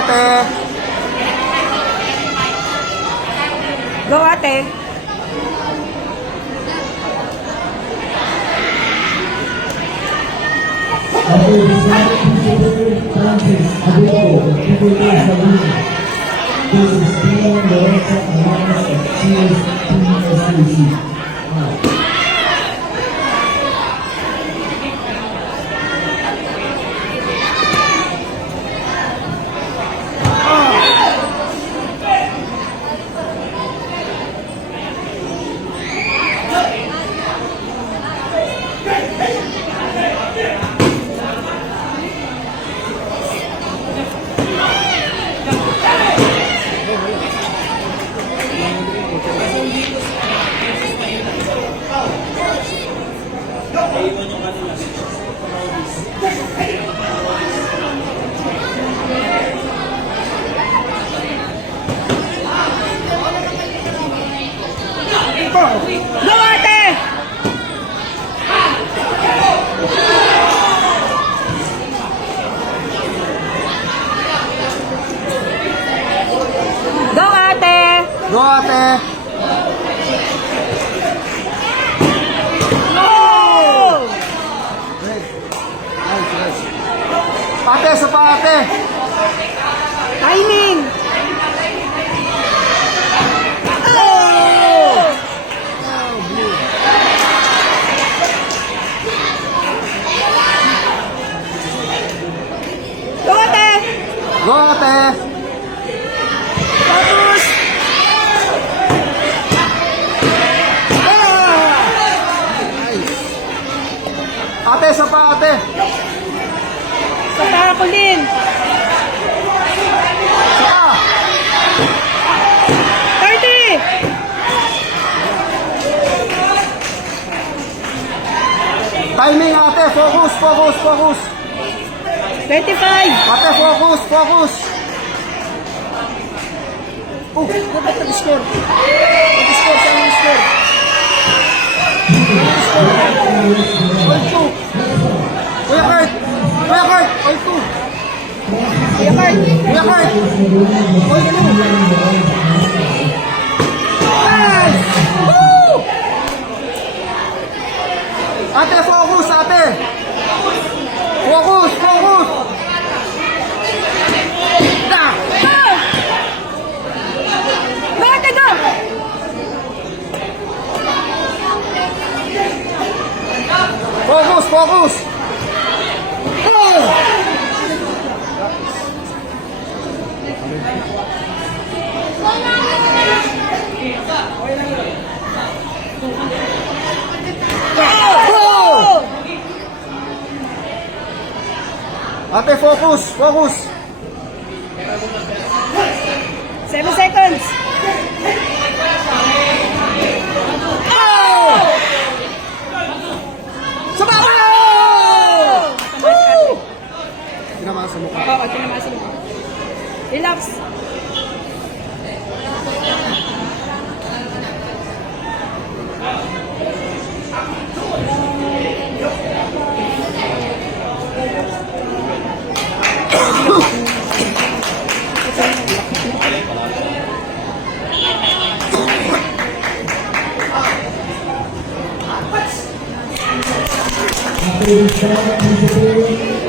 ate. Go, ate. Go, ate. Go, ate. Go, ate. Go! Ate, sa pa, ate. Timing. Oh! Go, ate. Go, ate. Focus. Ate, sa pa, ate. Sa tarapolin. Sa pa. 30. Timing, ate. Focus, focus, focus. 25. Ate, focus, focus. Oh, dapat nag-score. Nag-score, saan nag-score? All two. Kuya Kurt! Kuya Kurt! All two. Kuya Kurt. Kuya Kurt! All two. Nice! Woo! Ate, focus, ate! Focus, focus! Da! Go! Go, ate, go! Focus, focus! Oh! Go! Ate, focus, focus! 7 seconds. Oh! Sumama! Woo! Tinamaan sa mukha. Oo, tinamasin mo. Relax. Thank you.